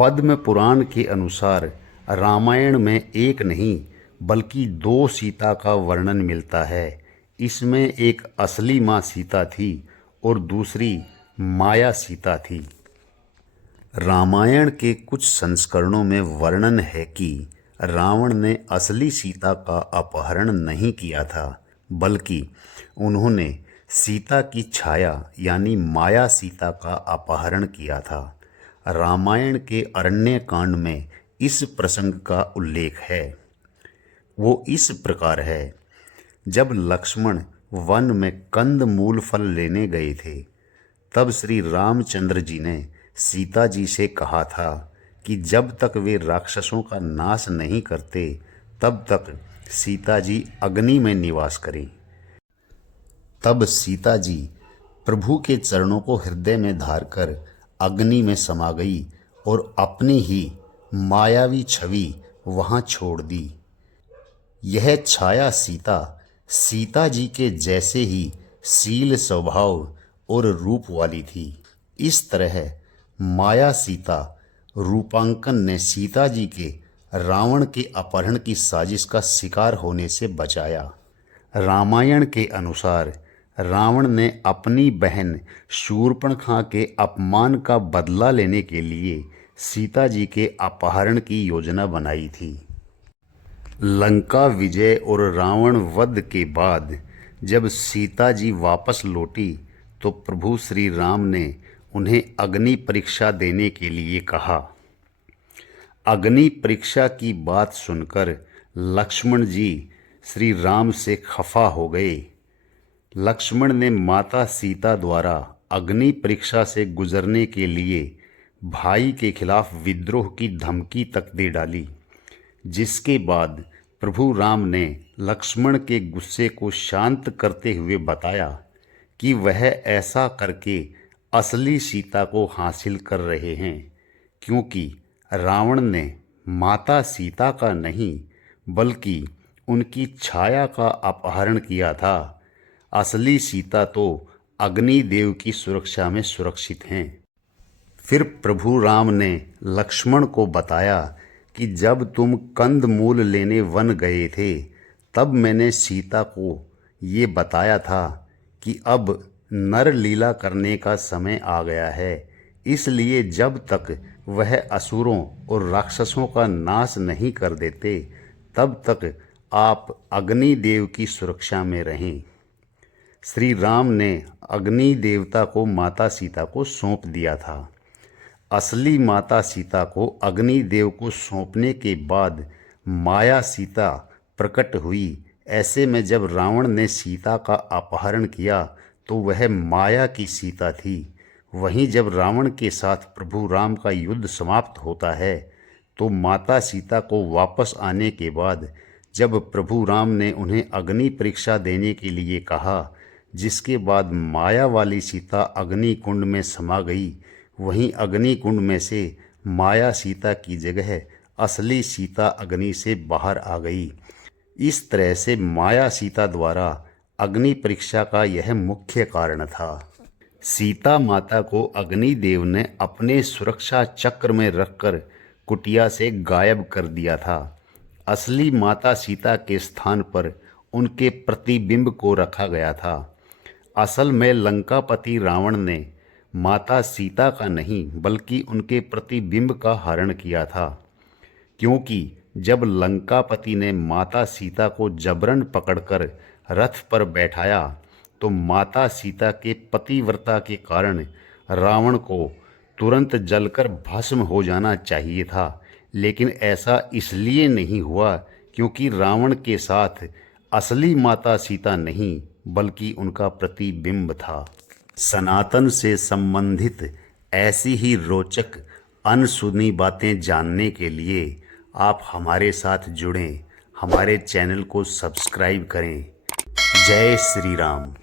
पद्म पुराण के अनुसार रामायण में एक नहीं बल्कि दो सीता का वर्णन मिलता है। इसमें एक असली माँ सीता थी और दूसरी माया सीता थी। रामायण के कुछ संस्करणों में वर्णन है कि रावण ने असली सीता का अपहरण नहीं किया था, बल्कि उन्होंने सीता की छाया यानी माया सीता का अपहरण किया था। रामायण के अरण्य कांड में इस प्रसंग का उल्लेख है। वो इस प्रकार है। जब लक्ष्मण वन में कंद मूल फल लेने गए थे, तब श्री रामचंद्र जी ने सीता जी से कहा था कि जब तक वे राक्षसों का नाश नहीं करते, तब तक सीता जी अग्नि में निवास करें। तब सीता जी प्रभु के चरणों को हृदय में धार कर अग्नि में समा गई और अपनी ही मायावी छवि वहां छोड़ दी। यह छाया सीता सीता जी के जैसे ही शील स्वभाव और रूप वाली थी। इस तरह माया सीता रूपांकन ने सीता जी के रावण के अपहरण की साजिश का शिकार होने से बचाया। रामायण के अनुसार रावण ने अपनी बहन शूर्पणखा के अपमान का बदला लेने के लिए सीता जी के अपहरण की योजना बनाई थी। लंका विजय और रावण वध के बाद जब सीता जी वापस लौटी, तो प्रभु श्री राम ने उन्हें अग्नि परीक्षा देने के लिए कहा। अग्नि परीक्षा की बात सुनकर लक्ष्मण जी श्री राम से खफा हो गए। लक्ष्मण ने माता सीता द्वारा अग्नि परीक्षा से गुजरने के लिए भाई के खिलाफ विद्रोह की धमकी तक दे डाली, जिसके बाद प्रभु राम ने लक्ष्मण के गुस्से को शांत करते हुए बताया कि वह ऐसा करके असली सीता को हासिल कर रहे हैं, क्योंकि रावण ने माता सीता का नहीं बल्कि उनकी छाया का अपहरण किया था। असली सीता तो अग्निदेव की सुरक्षा में सुरक्षित हैं। फिर प्रभु राम ने लक्ष्मण को बताया कि जब तुम कंद मूल लेने वन गए थे, तब मैंने सीता को ये बताया था कि अब नर लीला करने का समय आ गया है। इसलिए जब तक वह असुरों और राक्षसों का नाश नहीं कर देते, तब तक आप अग्निदेव की सुरक्षा में रहें। श्री राम ने अग्नि देवता को माता सीता को सौंप दिया था। असली माता सीता को अग्निदेव को सौंपने के बाद माया सीता प्रकट हुई। ऐसे में जब रावण ने सीता का अपहरण किया तो वह माया की सीता थी। वहीं जब रावण के साथ प्रभु राम का युद्ध समाप्त होता है, तो माता सीता को वापस आने के बाद जब प्रभु राम ने उन्हें अग्नि परीक्षा देने के लिए कहा, जिसके बाद माया वाली सीता अग्नि कुंड में समा गई, वहीं अग्नि कुंड में से माया सीता की जगह असली सीता अग्नि से बाहर आ गई। इस तरह से माया सीता द्वारा अग्नि परीक्षा का यह मुख्य कारण था। सीता माता को अग्निदेव ने अपने सुरक्षा चक्र में रखकर कुटिया से गायब कर दिया था। असली माता सीता के स्थान पर उनके प्रतिबिंब को रखा गया था। असल में लंकापति रावण ने माता सीता का नहीं बल्कि उनके प्रतिबिंब का हरण किया था, क्योंकि जब लंकापति ने माता सीता को जबरन पकड़कर रथ पर बैठाया, तो माता सीता के पतिव्रता के कारण रावण को तुरंत जलकर भस्म हो जाना चाहिए था। लेकिन ऐसा इसलिए नहीं हुआ क्योंकि रावण के साथ असली माता सीता नहीं बल्कि उनका प्रतिबिंब था। सनातन से संबंधित ऐसी ही रोचक अनसुनी बातें जानने के लिए आप हमारे साथ जुड़ें, हमारे चैनल को सब्सक्राइब करें। जय श्री राम।